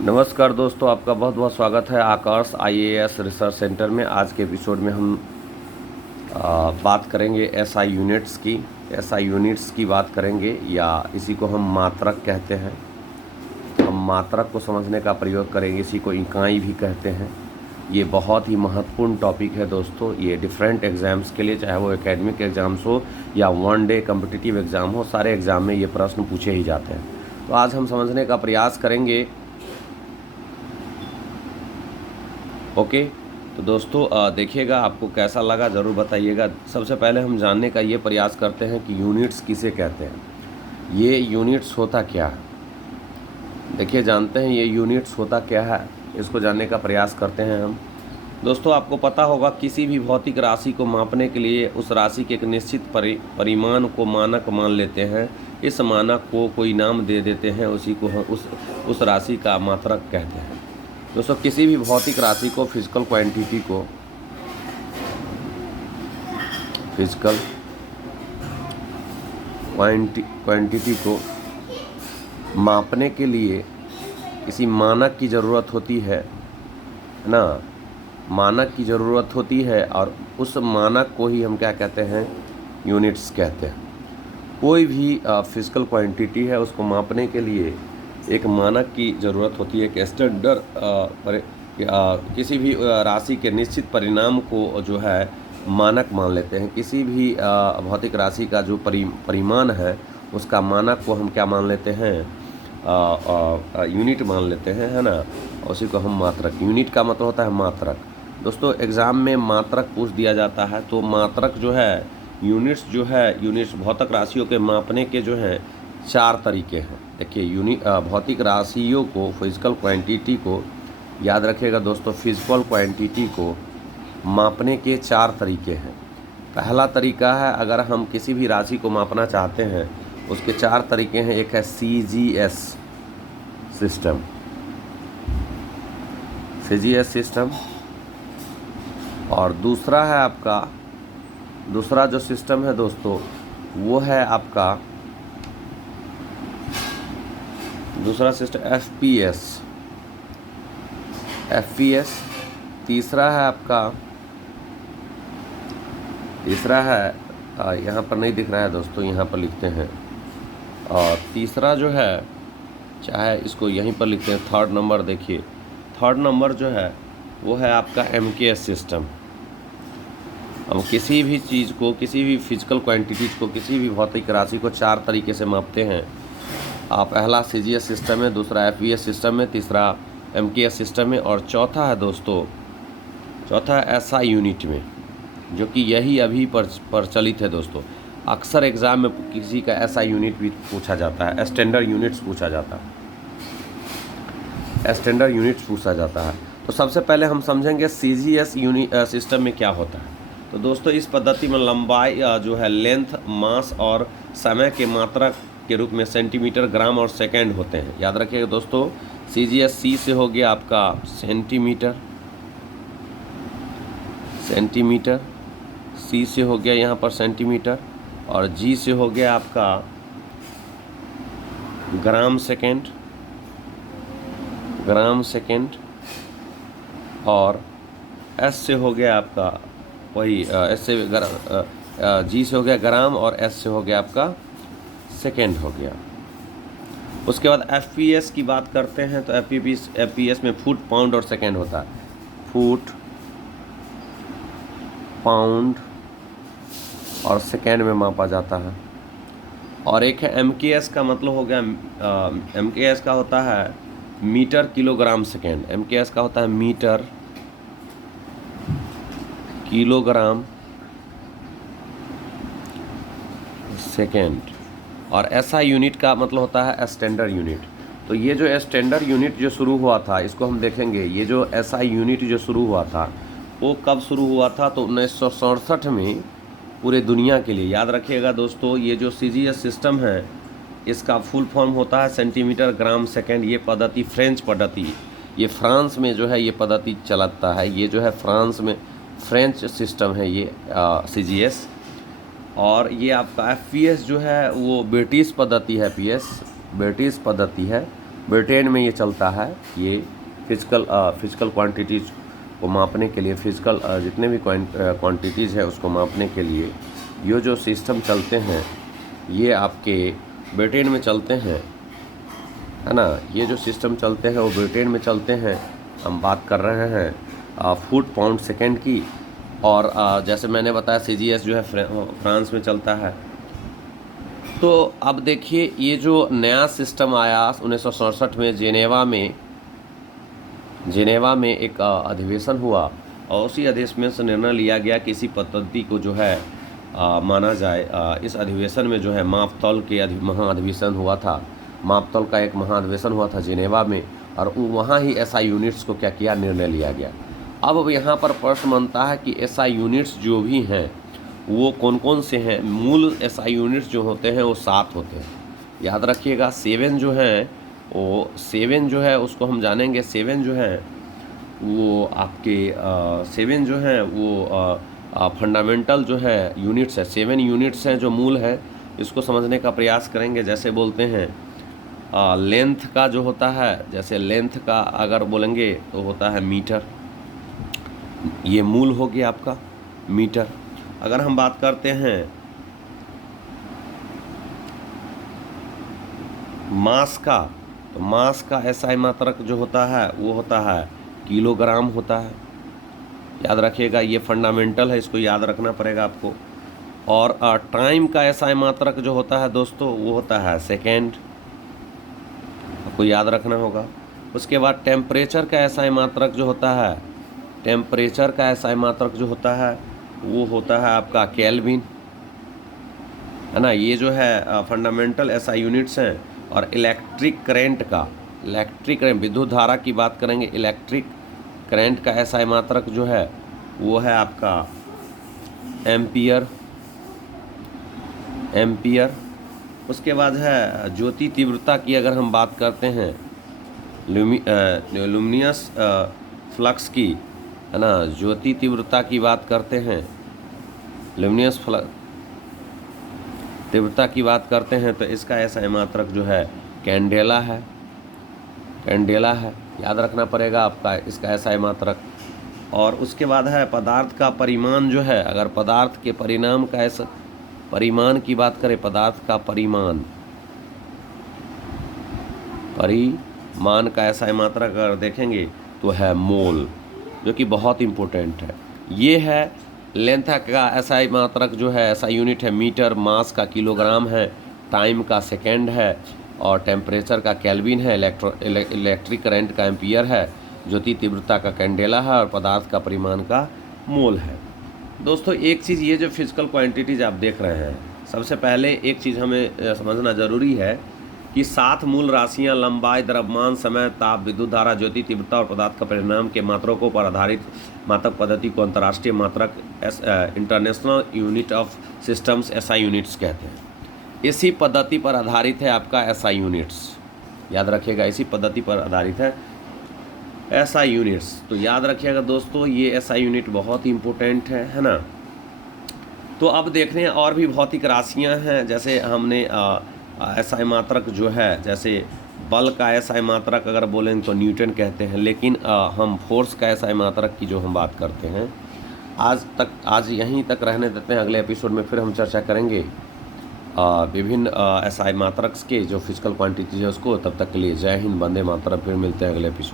नमस्कार दोस्तों, आपका बहुत बहुत स्वागत है आकाश आईएएस रिसर्च सेंटर में। आज के एपिसोड में हम बात करेंगे एसआई यूनिट्स की। एसआई यूनिट्स की बात करेंगे या इसी को हम मात्रक कहते हैं। हम मात्रक को समझने का प्रयोग करेंगे, इसी को इकाई भी कहते हैं। ये बहुत ही महत्वपूर्ण टॉपिक है दोस्तों। ये डिफरेंट एग्ज़ाम्स के लिए, चाहे वो एकेडमिक एग्ज़ाम्स हो या वन डे कम्पिटिटिव एग्ज़ाम हो, सारे एग्ज़ाम में ये प्रश्न पूछे ही जाते हैं। तो आज हम समझने का प्रयास करेंगे। ओके, तो दोस्तों देखिएगा, आपको कैसा लगा ज़रूर बताइएगा। सबसे पहले हम जानने का ये प्रयास करते हैं कि यूनिट्स किसे कहते हैं। ये यूनिट्स होता क्या है, देखिए जानते हैं ये यूनिट्स होता क्या है, इसको जानने का प्रयास करते हैं हम। दोस्तों आपको पता होगा, किसी भी भौतिक राशि को मापने के लिए उस राशि के एक निश्चित परिमाण को मानक मान लेते हैं। इस मानक को कोई नाम दे देते हैं, उसी को हम उस राशि का मात्रक कहते हैं। दोस्तों किसी भी भौतिक राशि को, फिजिकल क्वांटिटी को मापने के लिए किसी मानक की ज़रूरत होती है ना। मानक की ज़रूरत होती है और उस मानक को ही हम क्या कहते हैं, यूनिट्स कहते हैं। कोई भी फिजिकल क्वांटिटी है, उसको मापने के लिए एक मानक की ज़रूरत होती है। एक स्टैंडर्ड किसी भी राशि के निश्चित परिणाम को जो है मानक मान लेते हैं। किसी भी भौतिक राशि का जो परिमाण है, उसका मानक को हम क्या मान लेते हैं, यूनिट मान लेते हैं, है ना। उसी को हम मात्रक, यूनिट का मतलब होता है मात्रक। दोस्तों एग्ज़ाम में मात्रक पूछ दिया जाता है, तो मात्रक जो है, यूनिट्स भौतिक राशियों के मापने के जो हैं 4 तरीके हैं। देखिए भौतिक राशियों को, फिजिकल क्वांटिटी को याद रखिएगा दोस्तों। फिजिकल क्वांटिटी को मापने के 4 तरीके हैं। पहला तरीका है, अगर हम किसी भी राशि को मापना चाहते हैं, उसके 4 तरीके हैं। एक है CGS सिस्टम, और दूसरा है आपका, दूसरा जो सिस्टम है दोस्तों, वो है आपका दूसरा सिस्टम FPS। तीसरा है आपका, यहाँ पर नहीं दिख रहा है दोस्तों, यहाँ पर लिखते हैं। और तीसरा जो है, चाहे इसको यहीं पर लिखते हैं, थर्ड नंबर। देखिए थर्ड नंबर जो है वो है आपका MKS सिस्टम। हम किसी भी चीज़ को, किसी भी फिजिकल क्वांटिटीज़ को, किसी भी भौतिक राशि को 4 तरीके से मापते हैं। पहला CGS सिस्टम है, दूसरा FPS सिस्टम है, तीसरा MKS सिस्टम है, और चौथा है दोस्तों, चौथा SI यूनिट में, जो कि यही अभी प्रचलित है दोस्तों। अक्सर एग्ज़ाम में किसी का SI यूनिट भी पूछा जाता है, स्टैंडर्ड यूनिट्स पूछा जाता है। तो सबसे पहले हम समझेंगे CGS सिस्टम में क्या होता है। तो दोस्तों इस पद्धति में लंबाई जो है, लेंथ, मास और समय के मात्रक के रूप में सेंटीमीटर, ग्राम और सेकंड होते हैं। याद रखिएगा दोस्तों, CGS C से हो गया आपका सेंटीमीटर, C से हो गया यहाँ पर सेंटीमीटर, और G से हो गया आपका ग्राम सेकंड, और S से हो गया आपका वही G से हो गया ग्राम, और S से हो गया आपका सेकेंड हो गया। उसके बाद FPS की बात करते हैं, तो FPS में फुट, पाउंड और सेकेंड होता है। फुट, पाउंड और सेकेंड में मापा जाता है। और एक है MKS का, मतलब हो गया, MKS का होता है मीटर, किलोग्राम, सेकेंड। MKS का होता है मीटर, किलोग्राम, सेकेंड। और SI यूनिट का मतलब होता है स्टैंडर्ड यूनिट। तो ये जो स्टैंडर्ड यूनिट जो शुरू हुआ था, इसको हम देखेंगे। ये जो SI यूनिट जो शुरू हुआ था, वो कब शुरू हुआ था, तो 1967 में पूरे दुनिया के लिए। याद रखिएगा दोस्तों, ये जो CGS सिस्टम है, इसका फुल फॉर्म होता है सेंटीमीटर, ग्राम, सेकेंड। ये पद्धति फ्रेंच पद्धति, ये फ्रांस में जो है ये पद्धति चलाता है। ये जो है फ्रांस में फ्रेंच सिस्टम है ये CGS। और ये आपका FPS जो है वो ब्रिटिश पद्धति है, ब्रिटिश पद्धति है। ब्रिटेन में ये चलता है। ये फिजिकल क्वांटिटीज़ को मापने के लिए, फिजिकल जितने भी क्वांटिटीज़ है उसको मापने के लिए ये जो सिस्टम चलते हैं ये आपके ब्रिटेन में चलते हैं, है ना। ये जो सिस्टम चलते हैं वो ब्रिटेन में चलते हैं। हम बात कर रहे हैं फुट पाउंड सेकेंड की। और जैसे मैंने बताया CGS जो है फ्रांस में चलता है। तो अब देखिए ये जो नया सिस्टम आया 1967 में जेनेवा में एक अधिवेशन हुआ और उसी अधिवेशन से निर्णय लिया गया कि इसी पद्धति को जो है माना जाए। इस अधिवेशन में जो है मापतौल के महाअधिवेशन हुआ था। मापतौल का एक महाअधिवेशन हुआ था जेनेवा में और वहाँ ही SI यूनिट्स को क्या किया, निर्णय लिया गया। अब यहाँ पर प्रश्न बनता है कि SI यूनिट्स जो भी हैं वो कौन कौन से हैं। मूल SI यूनिट्स जो होते हैं वो 7 होते हैं, याद रखिएगा। 7 जो हैं वो 7 जो है उसको हम जानेंगे। 7 जो है वो आपके 7 जो हैं वो फंडामेंटल जो है यूनिट्स है। 7 यूनिट्स हैं जो मूल है, इसको समझने का प्रयास करेंगे। जैसे बोलते हैं लेंथ का जो होता है, जैसे लेंथ का अगर बोलेंगे तो होता है मीटर, ये मूल हो गया आपका मीटर। अगर हम बात करते हैं मास का, तो मास का SI मात्रक जो होता है वो होता है किलोग्राम होता है, याद रखिएगा। ये फंडामेंटल है, इसको याद रखना पड़ेगा आपको। और टाइम का SI मात्रक जो होता है दोस्तों वो होता है सेकेंड, आपको याद रखना होगा। उसके बाद टेम्परेचर का SI मात्रक जो होता है, टेम्परेचर का SI मात्रक जो होता है वो होता है आपका केल्विन, है ना। ये जो है फंडामेंटल SI यूनिट्स हैं। और इलेक्ट्रिक करंट का, इलेक्ट्रिक विद्युत धारा की बात करेंगे, इलेक्ट्रिक करंट का SI मात्रक जो है वो है आपका एम्पियर। उसके बाद है ज्योति तीव्रता की अगर हम बात करते हैं, लुमिनियस फ्लक्स की, है ना। ज्योति तीव्रता की बात करते हैं, लुमिनियस तीव्रता की बात करते हैं तो इसका SI मात्रक जो है कैंडेला है, याद रखना पड़ेगा आपका इसका SI मात्रक। और उसके बाद है पदार्थ का परिमाण जो है, अगर पदार्थ के परिमाण की बात करें, पदार्थ का परिमाण का SI मात्रक अगर देखेंगे तो है मोल, जो कि बहुत इम्पोर्टेंट है। ये है लेंथ का SI मात्रक जो है, SI यूनिट है मीटर, मास का किलोग्राम है, टाइम का सेकेंड है, और टेम्परेचर का केल्विन है, इलेक्ट्रिक करंट का एम्पियर है, ज्योति तीव्रता का कैंडेला है, और पदार्थ का परिमाण का मोल है। दोस्तों एक चीज़, ये जो फिजिकल क्वांटिटीज़ आप देख रहे हैं, सबसे पहले एक चीज़ हमें समझना ज़रूरी है कि 7 मूल राशियां लंबाई, द्रव्यमान, समय, ताप, विद्युत धारा, ज्योति तीव्रता और पदार्थ का परिमाण के मात्रकों पर आधारित मात्रक पद्धति को अंतर्राष्ट्रीय मात्रक international unit of systems SI units कहते हैं। इसी पद्धति पर आधारित है आपका SI यूनिट्स, याद रखिएगा। इसी पद्धति पर आधारित है SI यूनिट्स। तो याद रखिएगा दोस्तों, ये SI यूनिट बहुत ही इम्पोर्टेंट है ना। तो अब देख रहे हैं और भी भौतिक राशियाँ हैं, जैसे हमने SI मात्रक जो है, जैसे बल का SI मात्रक अगर बोलें तो न्यूटन कहते हैं, लेकिन हम फोर्स का SI मात्रक की जो हम बात करते हैं, आज यहीं तक रहने देते हैं। अगले एपिसोड में फिर हम चर्चा करेंगे विभिन्न SI मात्रक के जो फिजिकल क्वांटिटीज है उसको। तब तक के लिए जय हिंद, वंदे मातरम। फिर मिलते हैं अगले एपिसोड।